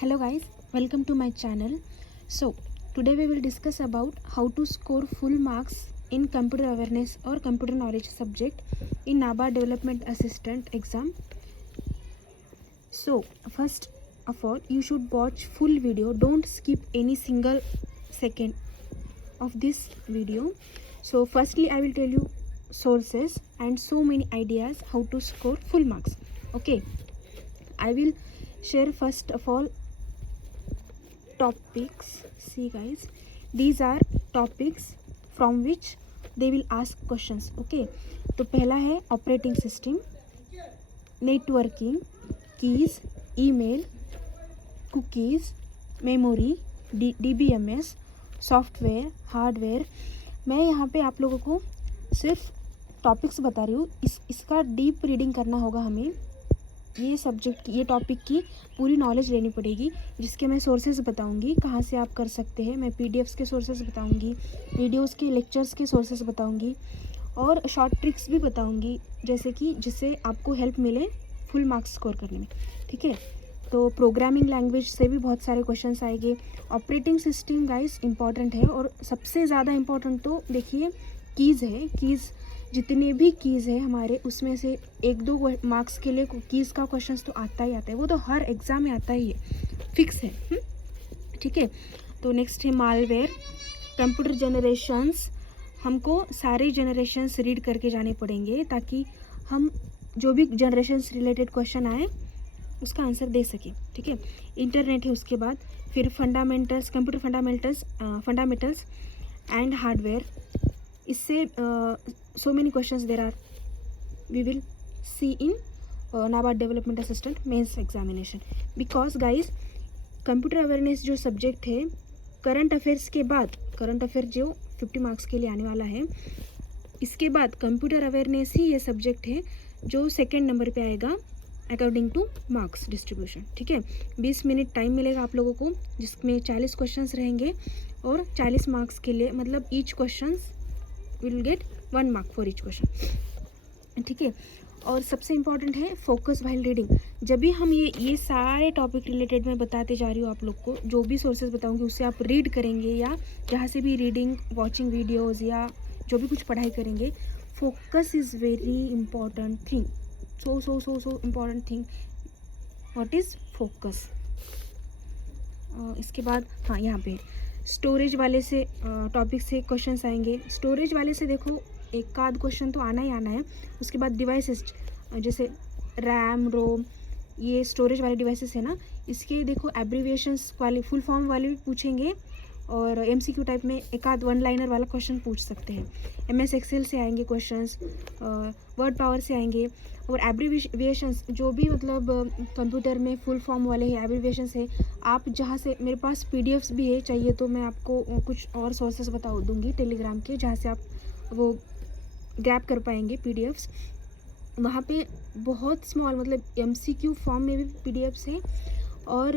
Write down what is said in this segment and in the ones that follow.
Hello guys, welcome to my channel. So today we will discuss about how to score full marks in computer awareness or computer knowledge subject in NABARD Development Assistant exam. So first of all, you should watch full video. Don't skip any single second of this video. So firstly I will tell you sources and so many ideas how to score full marks. Okay, I will share first of all topics. See guys, these are topics from which they will ask questions. Okay, तो पहला है operating system, networking, keys, email, cookies, memory, DBMS, software, hardware. मैं यहाँ पे आप लोगों को सिर्फ टॉपिक्स बता रही हूँ. इसका डीप रीडिंग करना होगा हमें. ये सब्जेक्ट, ये टॉपिक की पूरी नॉलेज लेनी पड़ेगी, जिसके मैं सोर्सेज बताऊंगी कहाँ से आप कर सकते हैं. मैं PDFs के सोर्सेज बताऊंगी, वीडियोस के, लेक्चर्स के सोर्सेज बताऊंगी और शॉर्ट ट्रिक्स भी बताऊंगी, जैसे कि जिससे आपको हेल्प मिले फुल मार्क्स स्कोर करने में. ठीक है, तो प्रोग्रामिंग लैंग्वेज से भी बहुत सारे क्वेश्चंस आएंगे. ऑपरेटिंग सिस्टम गाइस इंपॉर्टेंट है, और सबसे ज़्यादा इम्पॉर्टेंट तो देखिए कीज़ है. कीज़, जितने भी कीज़ है हमारे, उसमें से 1-2 मार्क्स के लिए कीज़ का क्वेश्चंस तो आता ही आता है. वो तो हर एग्ज़ाम में आता ही है, फिक्स है. ठीक है, तो नेक्स्ट है मालवेयर, कंप्यूटर जनरेशंस. हमको सारे जनरेशंस रीड करके जाने पड़ेंगे ताकि हम जो भी जनरेशंस रिलेटेड क्वेश्चन आए उसका आंसर दे सकें. ठीक है, इंटरनेट है उसके बाद, फिर fundamentals, computer fundamentals and hardware. इससे so many questions there are we will see in NABARD Development Assistant Mains Examination. Because guys, computer awareness जो सब्जेक्ट है, करंट अफेयर्स के बाद, करंट अफेयर जो 50 मार्क्स के लिए आने वाला है, इसके बाद कंप्यूटर अवेयरनेस ही ये सब्जेक्ट है जो सेकेंड नंबर पे आएगा अकॉर्डिंग टू मार्क्स डिस्ट्रीब्यूशन. ठीक है, 20 मिनट टाइम मिलेगा आप लोगों को, जिसमें 40 क्वेश्चंस रहेंगे और 40 मार्क्स के लिए, मतलब each question will get 1 mark for each question. ठीक है, और सबसे इम्पॉर्टेंट है फोकस वाइल रीडिंग. जब भी हम ये सारे टॉपिक रिलेटेड मैं बताते जा रही हूँ आप लोग को, जो भी सोर्सेज बताऊँगी उससे आप रीड करेंगे, या जहाँ से भी रीडिंग, वॉचिंग वीडियोज़ या जो भी कुछ पढ़ाई करेंगे, focus is very important thing. So important thing. What is focus? इसके बाद हाँ, यहाँ पे स्टोरेज वाले से टॉपिक से क्वेश्चंस आएंगे. स्टोरेज वाले से देखो एक आध क्वेश्चन तो आना ही आना है. उसके बाद डिवाइसेस, जैसे रैम, रोम, ये स्टोरेज वाले डिवाइसेस है ना, इसके देखो एब्रीविएशंस वाले, फुल फॉर्म वाले भी पूछेंगे, और MCQ टाइप में एक आध 1 लाइनर वाला क्वेश्चन पूछ सकते हैं. MS एक्सेल से आएंगे क्वेश्चंस, वर्ड पावर से आएंगे, और एब्रीविएशंस जो भी मतलब कंप्यूटर में फुल फॉर्म वाले हैं, एब्रीविएशंस है. आप जहाँ से, मेरे पास PDFs भी है, चाहिए तो मैं आपको कुछ और सोर्सेस बता दूँगी टेलीग्राम के, जहाँ से आप वो ग्रैब कर पाएंगे PDFs. वहाँ पे बहुत स्मॉल, मतलब MCQ फॉर्म में भी PDFs है, और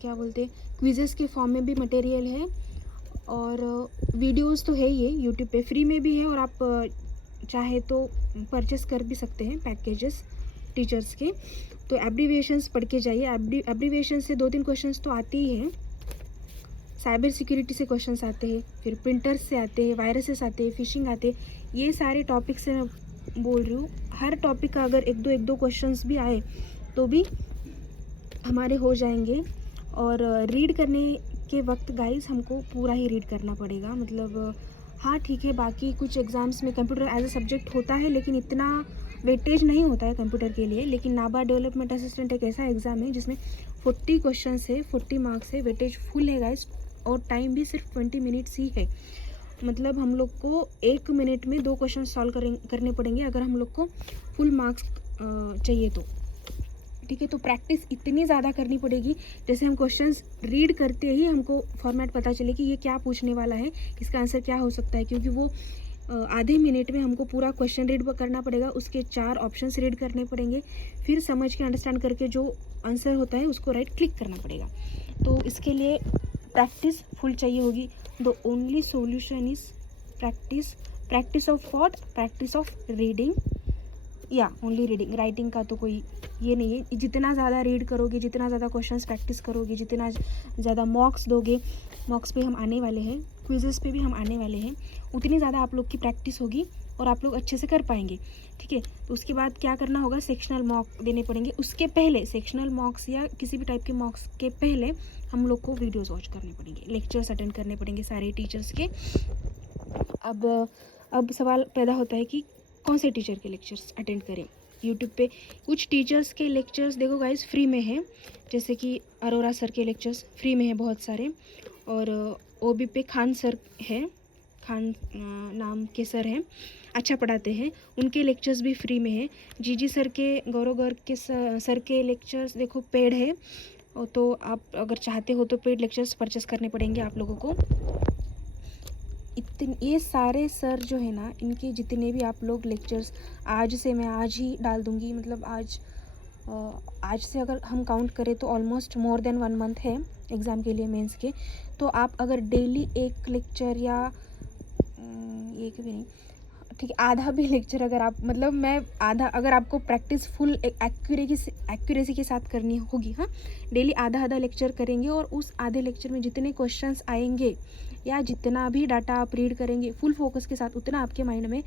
क्या बोलते हैं, क्विज़ेस के फॉर्म में भी मटेरियल है, और वीडियोस तो है ही है, यूट्यूब पे फ्री में भी है, और आप चाहे तो परचेस कर भी सकते हैं पैकेजेस टीचर्स के. तो एब्रीविएशंस पढ़ के जाइए. एब्रीविएशन से 2-3 क्वेश्चंस तो आते ही हैं. साइबर सिक्योरिटी से क्वेश्चंस आते हैं, फिर प्रिंटर्स से आते हैं, वायरसेस आते हैं, फिशिंग आते हैं. ये सारे टॉपिक से मैं बोल रही हूँ. हर टॉपिक का अगर एक दो क्वेश्चंस भी आए तो भी हमारे हो जाएंगे. और रीड करने के वक्त गाइस हमको पूरा ही रीड करना पड़ेगा. मतलब हाँ ठीक है, बाकी कुछ एग्ज़ाम्स में कंप्यूटर एज ए सब्जेक्ट होता है, लेकिन इतना वेटेज नहीं होता है कंप्यूटर के लिए. लेकिन NABARD डेवलपमेंट असिस्टेंट एक ऐसा एग्ज़ाम है जिसमें 40 क्वेश्चंस है, 40 मार्क्स है, वेटेज फुल है गाइस, और टाइम भी सिर्फ 20 मिनट्स ही है. मतलब हम लोग को 1 मिनट में 2 क्वेश्चन सॉल्व करने पड़ेंगे अगर हम लोग को फुल मार्क्स चाहिए तो. ठीक है, तो प्रैक्टिस इतनी ज़्यादा करनी पड़ेगी, जैसे हम क्वेश्चंस रीड करते ही हमको फॉर्मेट पता चले कि ये क्या पूछने वाला है, इसका आंसर क्या हो सकता है, क्योंकि वो आधे मिनट में हमको पूरा क्वेश्चन रीड करना पड़ेगा, उसके 4 ऑप्शंस रीड करने पड़ेंगे, फिर समझ के अंडरस्टैंड करके जो आंसर होता है उसको राइट क्लिक करना पड़ेगा. तो इसके लिए प्रैक्टिस फुल चाहिए होगी. The only solution is practice. Practice of what? Practice of reading, या ओनली रीडिंग, राइटिंग का तो कोई ये नहीं है। जितना ज़्यादा रीड करोगे, जितना ज़्यादा क्वेश्चंस प्रैक्टिस करोगे, जितना ज़्यादा मॉक्स दोगे, मॉक्स पे हम आने वाले हैं, क्विजेस पे भी हम आने वाले हैं, उतनी ज़्यादा आप लोग की प्रैक्टिस होगी और आप लोग अच्छे से कर पाएंगे, ठीक है। तो उसके बाद क्या करना होगा, सेक्शनल मॉक देने पड़ेंगे। उसके पहले सेक्शनल मॉक्स या किसी भी टाइप के मॉक्स के पहले हम लोग को वीडियोज़ वॉच करने पड़ेंगे, लेक्चर्स अटेंड करने पड़ेंगे सारे टीचर्स के। अब सवाल पैदा होता है कि कौन से टीचर के लेक्चर्स अटेंड करें। यूट्यूब पे कुछ टीचर्स के लेक्चर्स देखो गाइस फ्री में है, जैसे कि अरोरा सर के लेक्चर्स फ्री में है बहुत सारे, और ओबी पे खान सर है, खान नाम के सर हैं, अच्छा पढ़ाते हैं, उनके लेक्चर्स भी फ्री में है। जीजी सर के, गौरव गर्ग के सर के लेक्चर्स देखो पेड है, तो आप अगर चाहते हो तो पेड लेक्चर्स परचेस करने पड़ेंगे आप लोगों को। ये सारे सर जो है ना, इनके जितने भी आप लोग लेक्चर्स, आज से मैं आज ही डाल दूँगी, मतलब आज से अगर हम काउंट करें तो ऑलमोस्ट मोर देन 1 मंथ है एग्ज़ाम के लिए, मेंस के। तो आप अगर डेली एक लेक्चर या एक भी नहीं, ठीक है, आधा भी लेक्चर अगर आप, मतलब मैं आधा, अगर आपको प्रैक्टिस फुल एक्यूरेसी के साथ करनी होगी, हाँ, डेली आधा आधा लेक्चर करेंगे और उस आधे लेक्चर में जितने क्वेश्चंस आएंगे या जितना भी डाटा आप रीड करेंगे फुल फोकस के साथ, उतना आपके माइंड में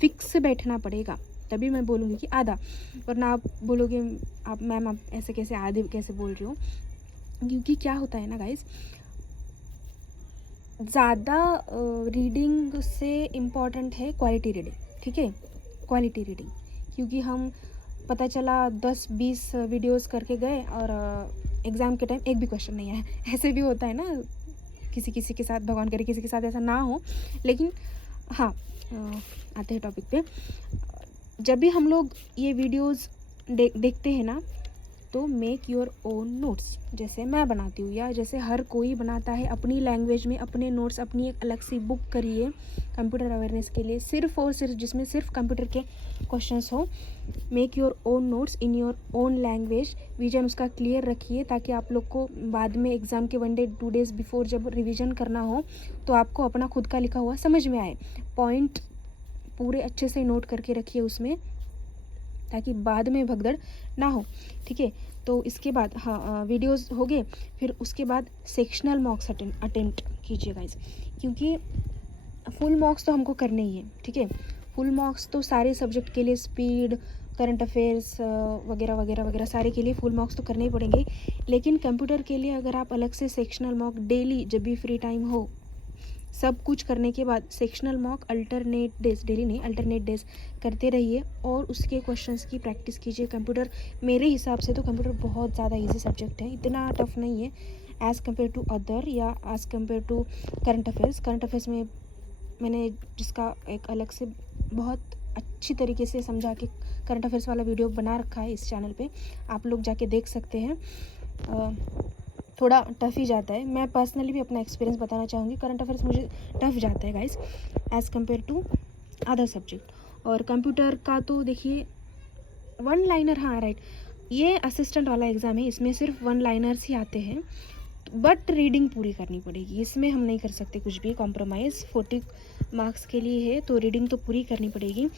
फिक्स बैठना पड़ेगा, तभी मैं बोलूँगी कि आधा। वरना आप बोलोगे आप मैम आप ऐसे कैसे आधे कैसे बोल रहे हो, क्योंकि क्या होता है ना गाइज, ज़्यादा रीडिंग से इम्पॉर्टेंट है क्वालिटी रीडिंग, ठीक है, क्वालिटी रीडिंग। क्योंकि हम पता चला 10-20 वीडियोस करके गए और एग्ज़ाम के टाइम एक भी क्वेश्चन नहीं आया, ऐसे भी होता है ना, किसी के साथ, भगवान करे किसी के साथ ऐसा ना हो। लेकिन हाँ, आते हैं टॉपिक पे। जब भी हम लोग ये वीडियोस देखते हैं ना, तो मेक योर ओन नोट्स, जैसे मैं बनाती हूँ या जैसे हर कोई बनाता है अपनी लैंग्वेज में अपने नोट्स, अपनी एक अलग सी बुक करिए कंप्यूटर अवेयरनेस के लिए, सिर्फ और सिर्फ जिसमें सिर्फ कंप्यूटर के क्वेश्चंस हो। Make your own notes in your own language, vision उसका क्लियर रखिए, ताकि आप लोग को बाद में एग्ज़ाम के 1 डे 2 डेज़ बिफोर जब रिविज़न करना हो तो आपको अपना खुद का लिखा हुआ समझ में आए। पॉइंट पूरे अच्छे से नोट करके रखिए उसमें, ताकि बाद में भगदड़ ना हो, ठीक है। तो इसके बाद हाँ, वीडियोस हो गए, फिर उसके बाद सेक्शनल मॉक्स अटेम्प्ट कीजिए गाइज, क्योंकि फुल मॉक्स तो हमको करने ही है, ठीक है। फुल मॉक्स तो सारे सब्जेक्ट के लिए, स्पीड, करंट अफेयर्स वगैरह वगैरह वगैरह सारे के लिए फुल मॉक्स तो करने ही पड़ेंगे। लेकिन कंप्यूटर के लिए अगर आप अलग से सेक्शनल मॉक डेली जब भी फ्री टाइम हो, सब कुछ करने के बाद sectional mock alternate days, daily नहीं अल्टरनेट डेज करते रहिए और उसके क्वेश्चंस की प्रैक्टिस कीजिए। कंप्यूटर मेरे हिसाब से तो कंप्यूटर बहुत ज़्यादा इजी सब्जेक्ट है, इतना टफ नहीं है एज़ कम्पेयर टू अदर या as compare to current affairs. Current affairs में मैंने जिसका एक अलग से बहुत अच्छी तरीके से समझा के करंट अफेयर्स वाला वीडियो बना रखा है इस चैनल पे, आप लोग जाके देख सकते हैं। थोड़ा टफ ही जाता है, मैं पर्सनली भी अपना एक्सपीरियंस बताना चाहूँगी, करंट अफेयर्स मुझे टफ जाता है guys as compare to other subject. और कंप्यूटर का तो देखिए 1 लाइनर, हाँ राइट, ये असिस्टेंट वाला एग्ज़ाम है, इसमें सिर्फ 1 लाइनर्स ही आते हैं, बट रीडिंग पूरी करनी पड़ेगी, इसमें हम नहीं कर सकते कुछ भी कॉम्प्रोमाइज़। 40 मार्क्स के लिए है तो रीडिंग तो पूरी करनी पड़ेगी।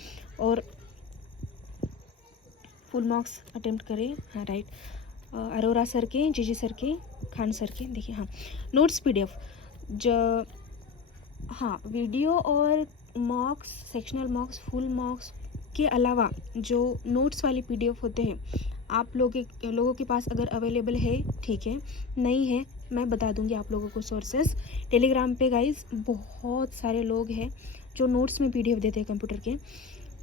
और फुल मार्क्स अटेम्प्ट करें, हाँ राइट, अरोरा सर के, जीजी सर के, खान सर के। देखिए हाँ, नोट्स पीडीएफ जो, हाँ, वीडियो और मॉक्स, सेक्शनल मॉक्स, फुल मॉक्स के अलावा जो नोट्स वाली पीडीएफ होते हैं, आप लोगों के पास अगर अवेलेबल है ठीक है, नहीं है मैं बता दूंगी आप लोगों को सोर्सेस। टेलीग्राम पे गाइस बहुत सारे लोग हैं जो नोट्स में पीडीएफ देते हैं कंप्यूटर के,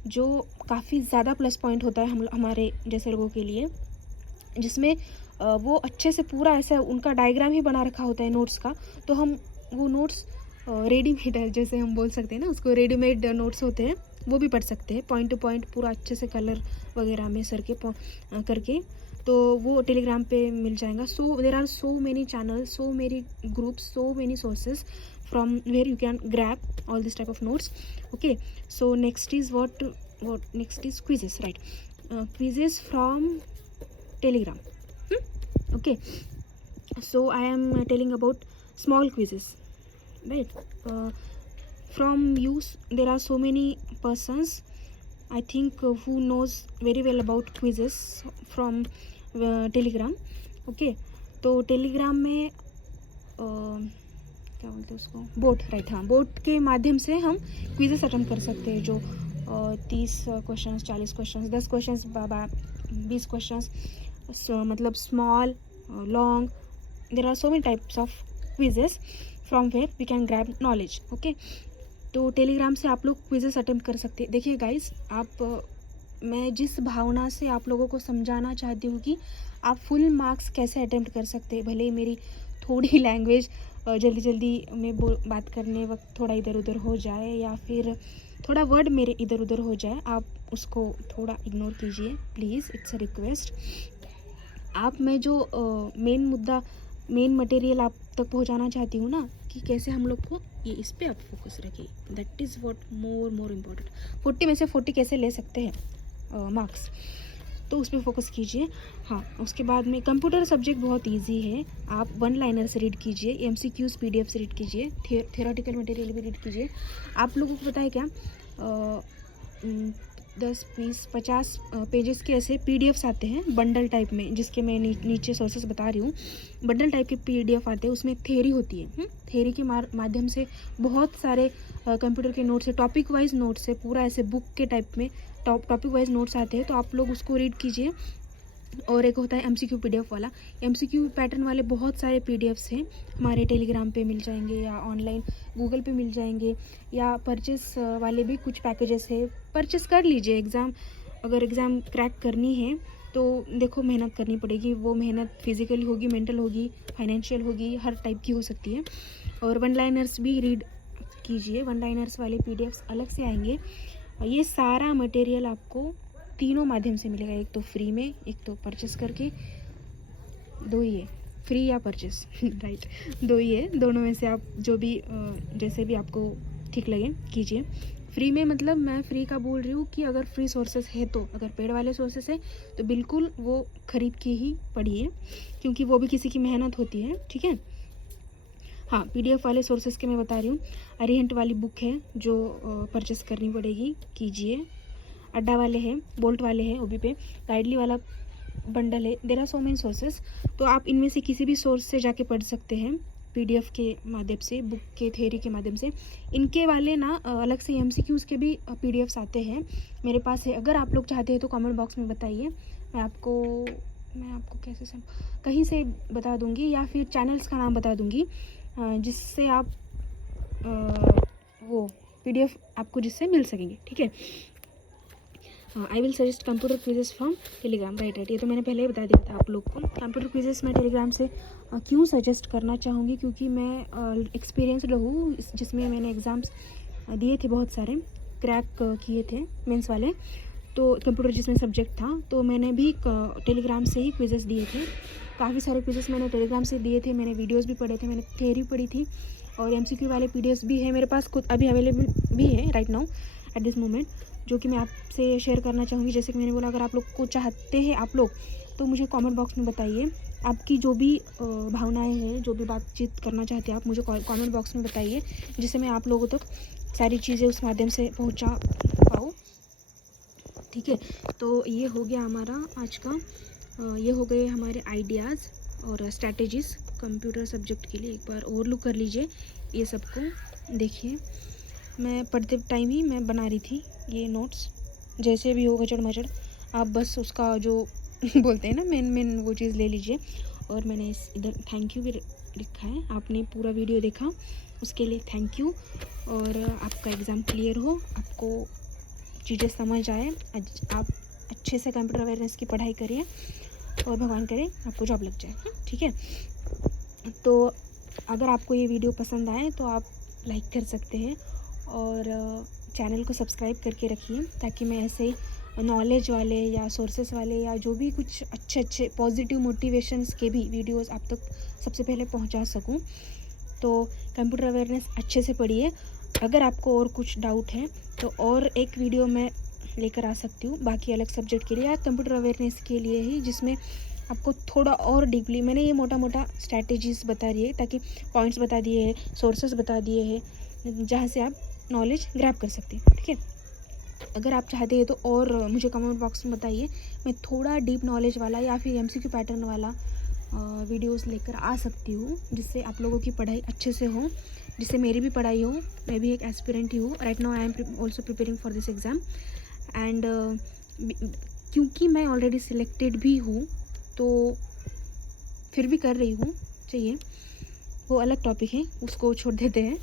जो काफ़ी ज़्यादा प्लस पॉइंट होता है हमारे जैसे लोगों के लिए, जिसमें वो अच्छे से पूरा ऐसा उनका डायग्राम ही बना रखा होता है नोट्स का। तो हम वो नोट्स रेडीमेड, जैसे हम बोल सकते हैं ना उसको, रेडीमेड नोट्स होते हैं, वो भी पढ़ सकते हैं पॉइंट टू पॉइंट पूरा अच्छे से कलर वगैरह में सर के करके, तो वो टेलीग्राम पे मिल जाएगा। So there are so many channels, so many groups, so many sources from where you can grab all this type of notes. Okay, so next is what next is quizzes, right? Quizzes from Telegram. Okay, so I am telling about small quizzes, right? From you there are so many persons I think who knows very well about quizzes from Telegram. Okay, तो Telegram में क्या बोलते हैं उसको, boat, right, हाँ, boat के माध्यम से हम क्विजेस अटेम्प्ट कर सकते हैं, जो 30 क्वेश्चंस, 40 क्वेश्चंस, 10 क्वेश्चंस, 20 क्वेश्चंस, मतलब small, long, there are so many types of quizzes from where we can grab knowledge. Okay, तो टेलीग्राम से आप लोग क्विजेस अटेम्प्ट कर सकते हैं. देखिए गाइस, मैं जिस भावना से आप लोगों को समझाना चाहती हूँ कि आप फुल मार्क्स कैसे अटेम्प्ट कर सकते हैं, भले ही मेरी थोड़ी लैंग्वेज जल्दी में बात करने वक्त थोड़ा इधर उधर हो जाए, या फिर थोड़ा वर्ड मेरे इधर उधर हो जाए, आप उसको थोड़ा इग्नोर कीजिए प्लीज़, इट्स अ रिक्वेस्ट. मैं जो मेन मुद्दा, मेन मटेरियल आप तक पहुंचाना चाहती हूँ ना, कि कैसे हम लोग को ये, इस पे आप फोकस रखिए. That is what more important. 40 में से 40 कैसे ले सकते हैं मार्क्स, तो उस पर फोकस कीजिए. हाँ, उसके बाद में कंप्यूटर सब्जेक्ट बहुत इजी है. आप वन लाइनर से रीड कीजिए, MCQs PDF से रीड कीजिए, थियोरेटिकल मटेरियल भी रीड कीजिए. आप लोगों को पता है क्या, 10, 20, 50 पेजेस के ऐसे PDFs आते हैं बंडल टाइप में, जिसके मैं नीचे सोर्सेस बता रही हूँ. बंडल टाइप के PDF आते हैं, उसमें थ्योरी होती है. थ्योरी के माध्यम से बहुत सारे कंप्यूटर के नोट्स है, टॉपिक वाइज नोट्स है, पूरा ऐसे बुक के टाइप में टॉपिक वाइज नोट्स आते हैं, तो आप लोग उसको रीड कीजिए. और एक होता है MCQ PDF वाला. MCQ पैटर्न वाले बहुत सारे PDFs हैं, हमारे टेलीग्राम पे मिल जाएंगे, या ऑनलाइन गूगल पे मिल जाएंगे, या परचेस वाले भी कुछ पैकेजेस है, परचेस कर लीजिए. अगर एग्ज़ाम क्रैक करनी है तो देखो, मेहनत करनी पड़ेगी. वो मेहनत फिजिकली होगी, मेंटल होगी, फाइनेंशियल होगी, हर टाइप की हो सकती है. और वन लाइनर्स भी रीड कीजिए, वन लाइनर्स वाले PDFs अलग से आएंगे. ये सारा मटेरियल आपको तीनों माध्यम से मिलेगा, एक तो फ्री में, एक तो परचेस करके, दो ही है, फ्री या परचेस राइट, दो ही है. दोनों में से आप जो भी जैसे भी आपको ठीक लगे कीजिए. फ्री में मतलब मैं फ्री का बोल रही हूँ कि अगर फ्री सोर्सेस है, तो अगर पेड वाले सोर्सेस है तो बिल्कुल वो ख़रीद के ही पढ़िए, क्योंकि वो भी किसी की मेहनत होती है. ठीक है. हाँ, PDF वाले सोर्सेस के मैं बता रही हूँ. अरिहंट वाली बुक है जो परचेस करनी पड़ेगी, कीजिए. अड्डा वाले हैं, बोल्ट वाले हैं OB पे, गाइडली वाला बंडल है. There are so many sources, तो आप इनमें से किसी भी सोर्स से जाके पढ़ सकते हैं, PDF के माध्यम से, बुक के थ्योरी के माध्यम से. इनके वाले ना अलग से MCQs के भी PDFs आते हैं, मेरे पास है. अगर आप लोग चाहते हैं तो कमेंट बॉक्स में बताइए, मैं आपको कैसे कहीं से बता दूंगी, या फिर चैनल्स का नाम बता दूंगी, जिससे आप वो PDF आपको जिससे मिल सकेंगे. ठीक है. I will suggest computer quizzes from Telegram. Right, ये तो मैंने पहले ही बता दिया था आप लोग को. कंप्यूटर क्विजेस मैं टेलीग्राम से क्यों सजेस्ट करना चाहूँगी, क्योंकि मैं एक्सपीरियंसड हूँ, जिसमें मैंने एग्ज़ाम्स दिए थे, बहुत सारे क्रैक किए थे मेंस वाले. तो कंप्यूटर जिसमें सब्जेक्ट था, तो मैंने भी टेलीग्राम से ही क्विजेस दिए थे. काफ़ी सारे क्विजेस मैंने टेलीग्राम से दिए थे. मैंने वीडियोस भी पढ़े थे, मैंने थ्योरी पढ़ी थी, और MCQ वाले PDFs भी है मेरे पास, खुद अभी अवेलेबल भी है right now at this moment, जो कि मैं आपसे शेयर करना चाहूँगी. जैसे कि मैंने बोला, अगर आप लोग को चाहते हैं आप लोग, तो मुझे कमेंट बॉक्स में बताइए. आपकी जो भी भावनाएं हैं, जो भी बातचीत करना चाहते हैं आप, मुझे कमेंट बॉक्स में बताइए, जिससे मैं आप लोगों तक सारी चीज़ें उस माध्यम से पहुँचा पाऊँ. ठीक है. तो ये हो गया हमारा आज का, ये हो गए हमारे आइडियाज़ और स्ट्रैटेजीज़ कंप्यूटर सब्जेक्ट के लिए. एक बार और लुक कर लीजिए ये सबको. देखिए, मैं पढ़ते टाइम ही मैं बना रही थी ये नोट्स, जैसे भी हो गचड़ मचड़, आप बस उसका जो बोलते हैं ना मेन वो चीज़ ले लीजिए. और मैंने इधर थैंक यू भी लिखा है. आपने पूरा वीडियो देखा, उसके लिए थैंक यू. और आपका एग्ज़ाम क्लियर हो, आपको चीज़ें समझ आए, आप अच्छे से कंप्यूटर अवेयरनेस की पढ़ाई करिए, और भगवान करे आपको जॉब लग जाए. ठीक है. तो अगर आपको ये वीडियो पसंद आए तो आप लाइक कर सकते हैं, और चैनल को सब्सक्राइब करके रखिए, ताकि मैं ऐसे नॉलेज वाले या सोर्सेस वाले या जो भी कुछ अच्छे पॉजिटिव मोटिवेशंस के भी वीडियोस आप तक सबसे पहले पहुंचा सकूं. तो कंप्यूटर अवेयरनेस अच्छे से पढ़िए. अगर आपको और कुछ डाउट है तो और एक वीडियो मैं लेकर आ सकती हूँ, बाकी अलग सब्जेक्ट के लिए या कंप्यूटर अवेयरनेस के लिए ही, जिसमें आपको थोड़ा और डीपली, मैंने ये मोटा स्ट्रैटेजीज़ बता दिए, ताकि पॉइंट्स बता दिए हैं, सोर्सेस बता दिए हैं, जहाँ से आप नॉलेज ग्रैब कर सकते हैं. ठीक है. अगर आप चाहते हैं तो और मुझे कमेंट बॉक्स में बताइए, मैं थोड़ा डीप नॉलेज वाला या फिर एमसीक्यू पैटर्न वाला वीडियोस लेकर आ सकती हूँ, जिससे आप लोगों की पढ़ाई अच्छे से हो, जिससे मेरी भी पढ़ाई हो। मैं भी एक एस्पिरेंट ही हूँ, right now I am also preparing for this exam. And क्योंकि मैं ऑलरेडी सिलेक्टेड भी हूँ, तो फिर भी कर रही हूँ, चाहिए वो अलग टॉपिक है, उसको छोड़ देते हैं।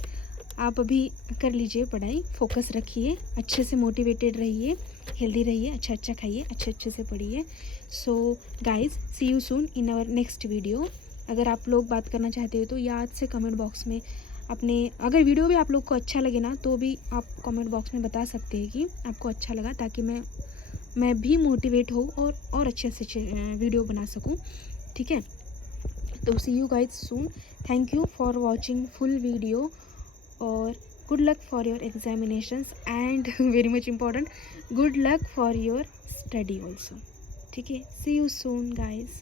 आप अभी कर लीजिए पढ़ाई, फोकस रखिए, अच्छे से मोटिवेटेड रहिए, हेल्दी रहिए, अच्छा खाइए, अच्छे से पढ़िए। So guys, see you soon in our next video. अगर आप लोग बात करना चाहते हो तो याद से कमेंट बॉक्स में अपने, अगर वीडियो भी आप लोग को अच्छा लगे ना तो भी आप कमेंट बॉक्स में बता सकते हैं कि आपको अच्छा लगा, ताकि मैं भी मोटिवेट हो और अच्छे से वीडियो बना सकूं, ठीक है। तो see you guys soon, thank you for watching full video, और good luck for your examinations and very much important, good luck for your study also, ठीक है। see you soon guys।